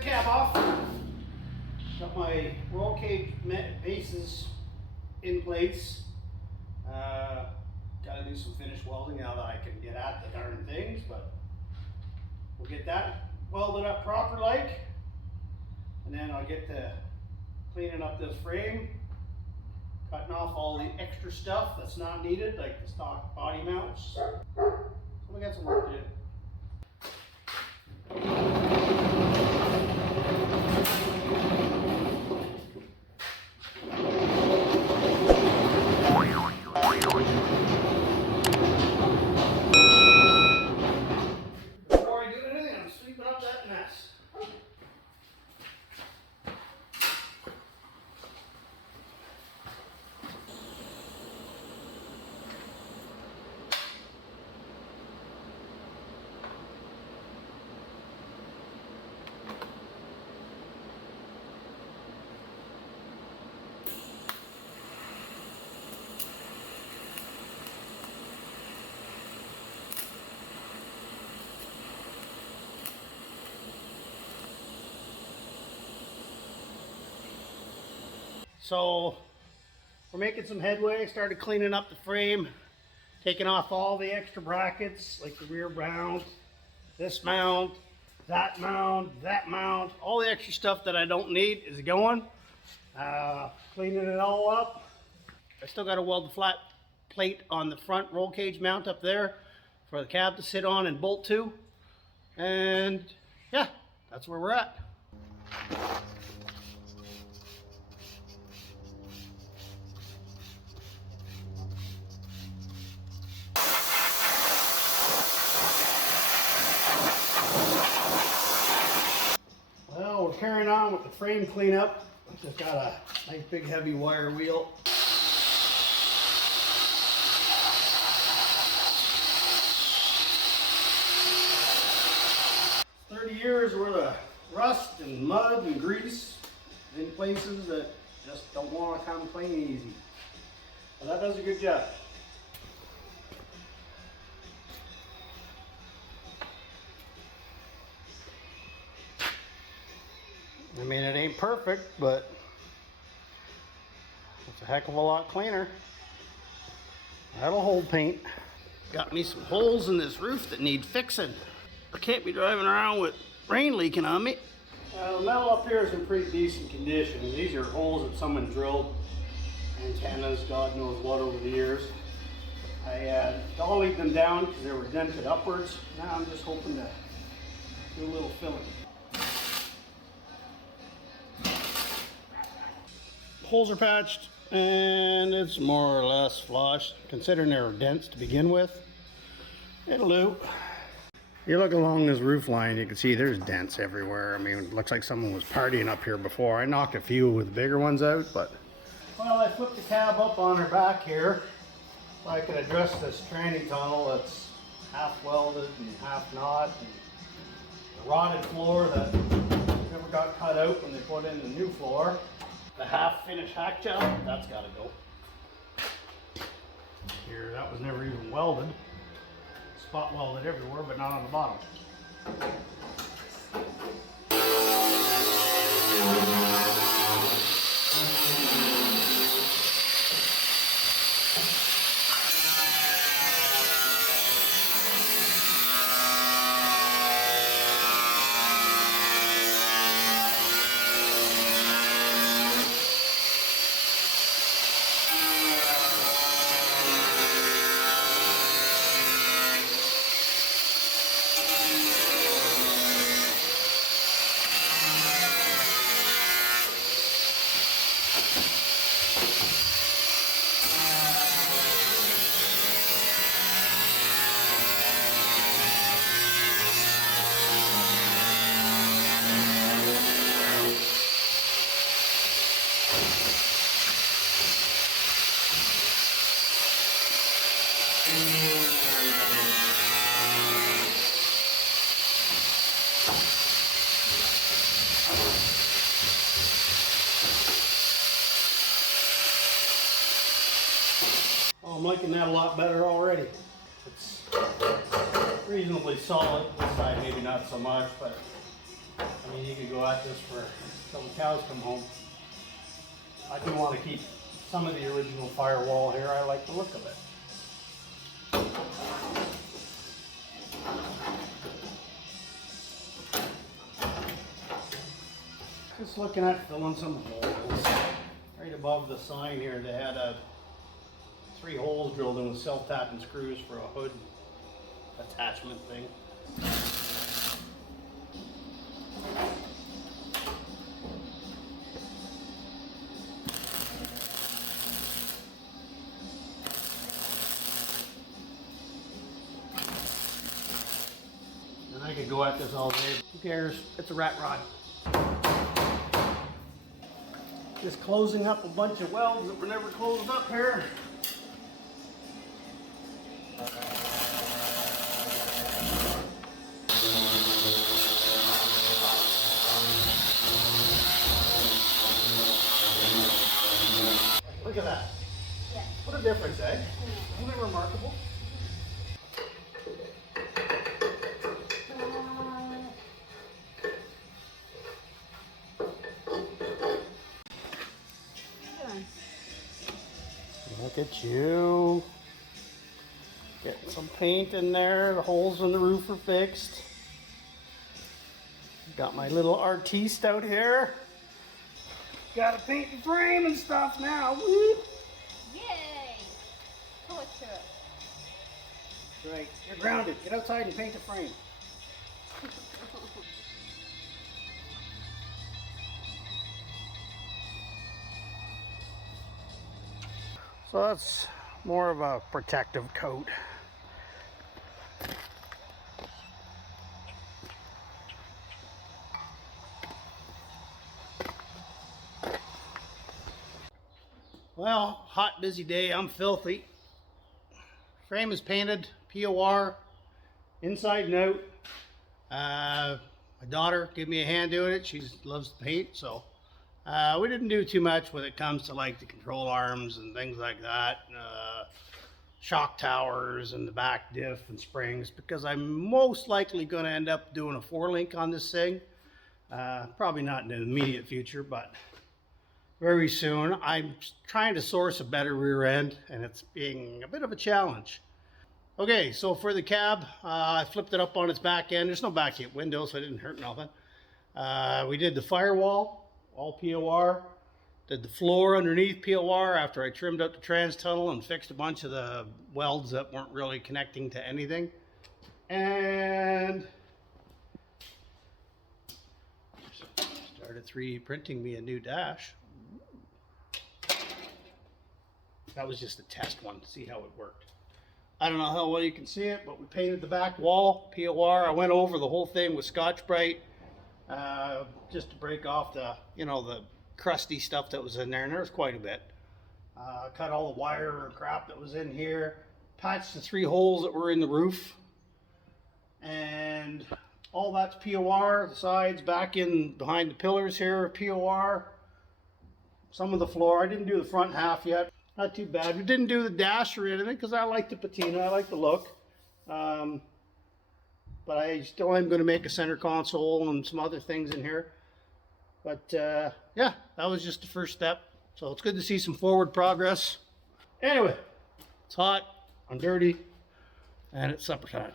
brake cab off. Got my roll cage bases in place. Gotta do some finish welding now that I can get at the darn things, but we'll get that welded up proper like, and then I'll get to cleaning up this frame, cutting off all the extra stuff that's not needed, like the stock body mounts. So we got some work to do. Before I do anything, I'm sweeping up that mess. So we're making some headway. Started cleaning up the frame, taking off all the extra brackets like the rear mount, this mount, that mount, all the extra stuff that I don't need is going. Cleaning it all up. I still got to weld the flat plate on the front roll cage mount up there for the cab to sit on and bolt to. And yeah, that's where we're at. Well, we're carrying on with the frame cleanup. Just got a nice big heavy wire wheel. It's 30 years worth of rust and mud and grease in places that just don't want to come clean easy. But that does a good job. I mean, it ain't perfect, but it's a heck of a lot cleaner. That'll hold paint. Got me some holes in this roof that need fixing. I can't be driving around with rain leaking on me. The metal up here is in pretty decent condition. These are holes that someone drilled. Antennas, God knows what, over the years. I dollied them down because they were dented upwards. Now I'm just hoping to do a little filling. Holes are patched and it's more or less flush, considering they were dents to begin with. It'll do. You look along this roof line, you can see there's dents everywhere. I mean, it looks like someone was partying up here before. I knocked a few with the bigger ones out, but... Well, I flipped the cab up on her back here so I can address this tranny tunnel that's half welded and half not. And the rotted floor that never got cut out when they put in the new floor. The half-finished hack job, that's got to go. Here, that was never even welded. Spot welded everywhere, but not on the bottom. Oh, I'm liking that a lot better already. It's reasonably solid. This side maybe not so much, but I mean, you could go at this for until the cows come home. I do want to keep some of the original firewall here. I like the look of it. Just looking at filling some holes. Right above the sign here, they had 3 holes drilled in with self-tapping screws for a hood attachment thing. And I could go at this all day. Who cares? It's a rat rod. Just closing up a bunch of welds that were never closed up here. Look at that. Yeah. What a difference, eh? Isn't it remarkable? Look at you. Getting some paint in there. The holes in the roof are fixed. Got my little artiste out here. Gotta paint the frame and stuff now. Woo! Yay! Torture. Right, you're grounded. Get outside and paint the frame. So that's more of a protective coat. Well, hot, busy day. I'm filthy. Frame is painted, POR, inside and out. My daughter gave me a hand doing it. She loves to paint, so we didn't do too much when it comes to like the control arms and things like that. Shock towers and the back diff and springs, because I'm most likely going to end up doing a 4-link on this thing. Probably not in the immediate future, but very soon. I'm trying to source a better rear end, and it's being a bit of a challenge. Okay, so for the cab, I flipped it up on its back end. There's no back window, so it didn't hurt nothing. We did the firewall, all POR. Did the floor underneath POR after I trimmed out the trans tunnel and fixed a bunch of the welds that weren't really connecting to anything. And started 3D printing me a new dash. That was just a test one to see how it worked. I don't know how well you can see it, but we painted the back wall, POR. I went over the whole thing with Scotch-Brite just to break off the, the crusty stuff that was in there, and there was quite a bit. Cut all the wire and crap that was in here, patched the 3 holes that were in the roof, and all that's POR. The sides back in behind the pillars here are POR. Some of the floor. I didn't do the front half yet. Not too bad. We didn't do the dash or anything because I like the patina. I like the look. But I still am going to make a center console and some other things in here. But yeah, that was just the first step. So it's good to see some forward progress. Anyway, it's hot, I'm dirty, and it's supper time.